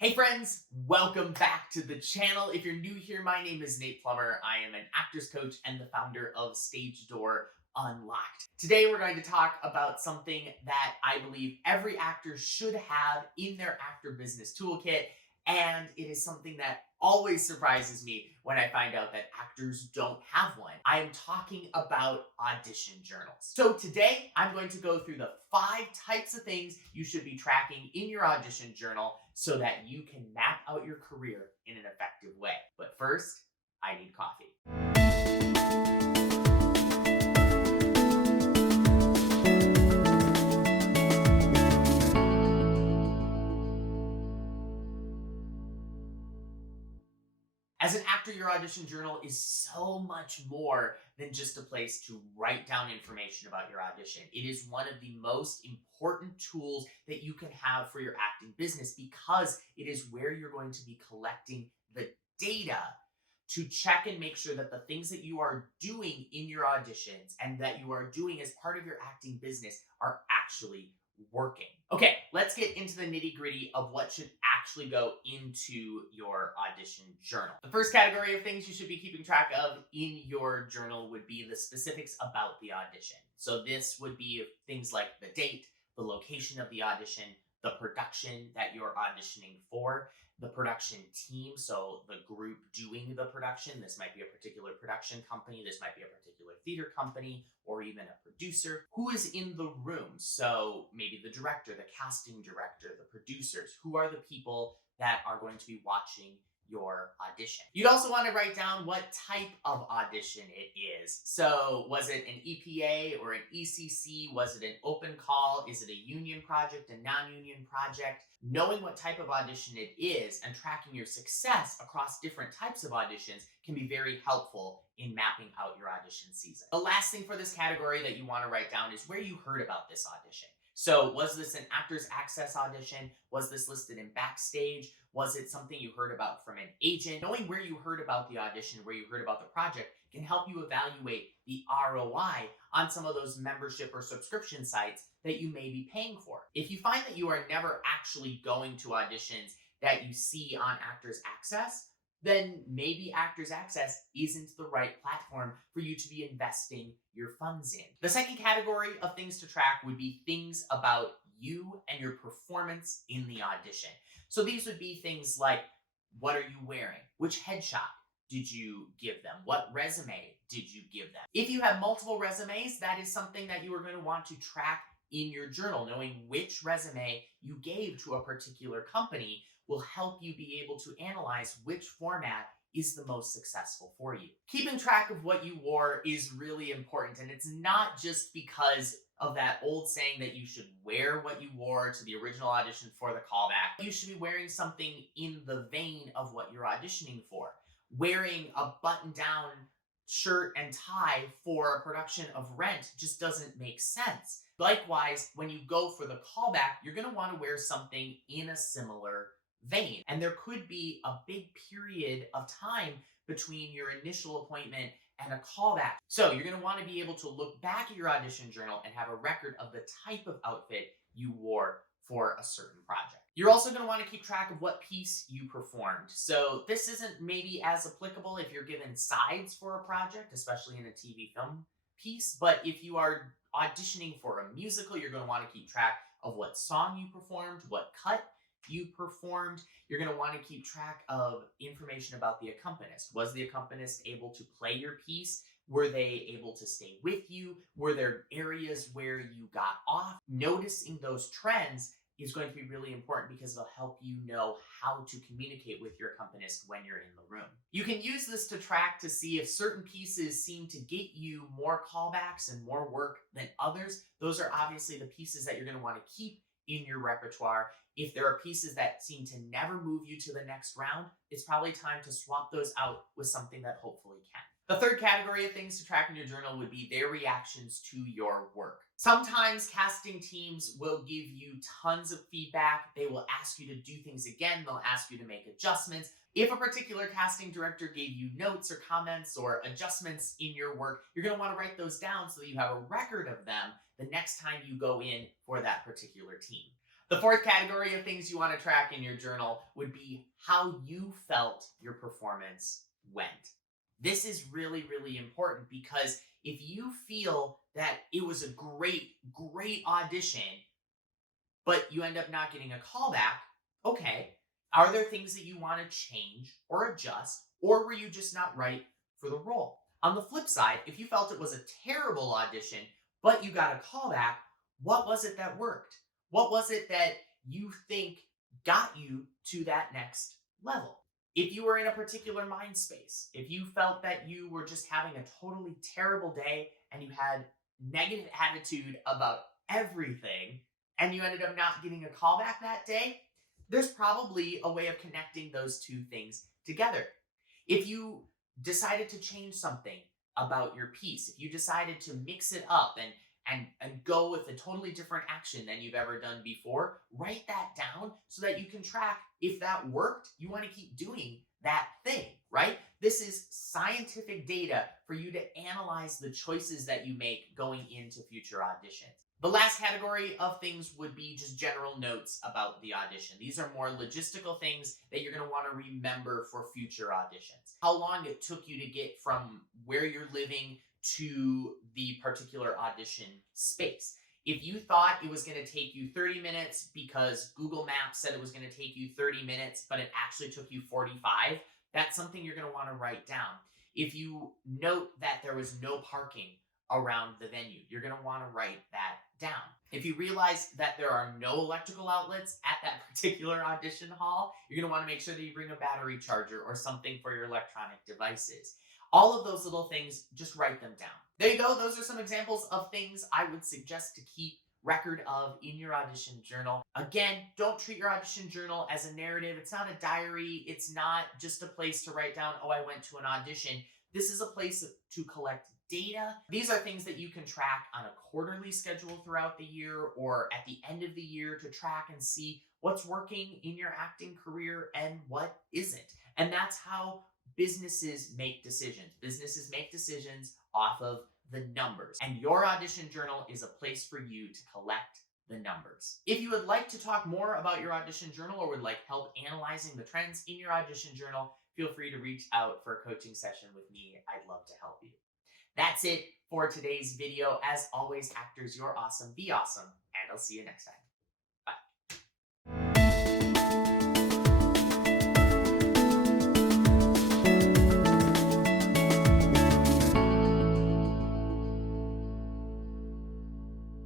Hey friends, welcome back to the channel. If you're new here, my name is Nate Plummer. I am an actors coach and the founder of Stage Door Unlocked. Today we're going to talk about something that I believe every actor should have in their actor business toolkit, and it is something that always surprises me when I find out that actors don't have one. I am talking about audition journals. So today I'm going to go through the 5 types of things you should be tracking in your audition journal so that you can map out your career in an effective way. But first, I need coffee. As an actor, your audition journal is so much more than just a place to write down information about your audition. It is one of the most important tools that you can have for your acting business because it is where you're going to be collecting the data to check and make sure that the things that you are doing in your auditions and that you are doing as part of your acting business are actually working. Okay, let's get into the nitty-gritty of what should actually go into your audition journal. The first category of things you should be keeping track of in your journal would be the specifics about the audition. So this would be things like the date, the location of the audition, the production that you're auditioning for, the production team, so the group doing the production. This might be a particular production company, this might be a particular theater company, or even a producer. Who is in the room? So maybe the director, the casting director, the producers. Who are the people that are going to be watching your audition? You'd also want to write down what type of audition it is. So was it an EPA or an ECC? Was it an open call? Is it a union project, a non-union project? Knowing what type of audition it is and tracking your success across different types of auditions can be very helpful in mapping out your audition season. The last thing for this category that you want to write down is where you heard about this audition. So was this an Actors Access audition? Was this listed in Backstage? Was it something you heard about from an agent? Knowing where you heard about the audition, where you heard about the project, can help you evaluate the ROI on some of those membership or subscription sites that you may be paying for. If you find that you are never actually going to auditions that you see on Actors Access, then maybe Actors Access isn't the right platform for you to be investing your funds in. The second category of things to track would be things about you and your performance in the audition. So these would be things like, what are you wearing? Which headshot did you give them? What resume did you give them? If you have multiple resumes, that is something that you are going to want to track in your journal. Knowing which resume you gave to a particular company will help you be able to analyze which format is the most successful for you. Keeping track of what you wore is really important, and it's not just because of that old saying that you should wear what you wore to the original audition for the callback. You should be wearing something in the vein of what you're auditioning for. Wearing a button-down shirt and tie for a production of Rent just doesn't make sense. Likewise, when you go for the callback, you're going to want to wear something in a similar vein. And there could be a big period of time between your initial appointment and a callback. So you're going to want to be able to look back at your audition journal and have a record of the type of outfit you wore for a certain project. You're also going to want to keep track of what piece you performed. So this isn't maybe as applicable if you're given sides for a project, especially in a TV film piece. But if you are auditioning for a musical, you're going to want to keep track of what song you performed, what cut you performed. You're going to want to keep track of information about the accompanist. Was the accompanist able to play your piece? Were they able to stay with you? Were there areas where you got off? Noticing those trends is going to be really important because it'll help you know how to communicate with your accompanist when you're in the room. You can use this to track to see if certain pieces seem to get you more callbacks and more work than others. Those are obviously the pieces that you're going to want to keep in your repertoire. If there are pieces that seem to never move you to the next round, it's probably time to swap those out with something that hopefully can. The third category of things to track in your journal would be their reactions to your work. Sometimes casting teams will give you tons of feedback. They will ask you to do things again. They'll ask you to make adjustments. If a particular casting director gave you notes or comments or adjustments in your work, you're going to want to write those down so that you have a record of them the next time you go in for that particular team. The fourth category of things you want to track in your journal would be how you felt your performance went. This is really, really important because if you feel that it was a great, great audition, but you end up not getting a callback, okay, are there things that you want to change or adjust, or were you just not right for the role? On the flip side, if you felt it was a terrible audition, but you got a callback, what was it that worked? What was it that you think got you to that next level? If you were in a particular mind space, if you felt that you were just having a totally terrible day and you had negative attitude about everything, and you ended up not getting a callback that day, there's probably a way of connecting those two things together. If you decided to change something about your piece, if you decided to mix it up and go with a totally different action than you've ever done before, write that down so that you can track if that worked, you want to keep doing that thing, right? This is scientific data for you to analyze the choices that you make going into future auditions. The last category of things would be just general notes about the audition. These are more logistical things that you're going to want to remember for future auditions. How long it took you to get from where you're living to the particular audition space. If you thought it was going to take you 30 minutes because Google Maps said it was going to take you 30 minutes, but it actually took you 45, that's something you're going to want to write down. If you note that there was no parking around the venue, you're going to want to write that down. If you realize that there are no electrical outlets at that particular audition hall, you're going to want to make sure that you bring a battery charger or something for your electronic devices. All of those little things, just write them down. There you go. Those are some examples of things I would suggest to keep record of in your audition journal. Again, don't treat your audition journal as a narrative. It's not a diary. It's not just a place to write down, oh, I went to an audition. This is a place to collect data. These are things that you can track on a quarterly schedule throughout the year or at the end of the year to track and see what's working in your acting career and what isn't. And that's how businesses make decisions. Businesses make decisions off of the numbers. And your audition journal is a place for you to collect the numbers. If you would like to talk more about your audition journal or would like help analyzing the trends in your audition journal, feel free to reach out for a coaching session with me. I'd love to help you. That's it for today's video. As always, actors, you're awesome. Be awesome, and I'll see you next time.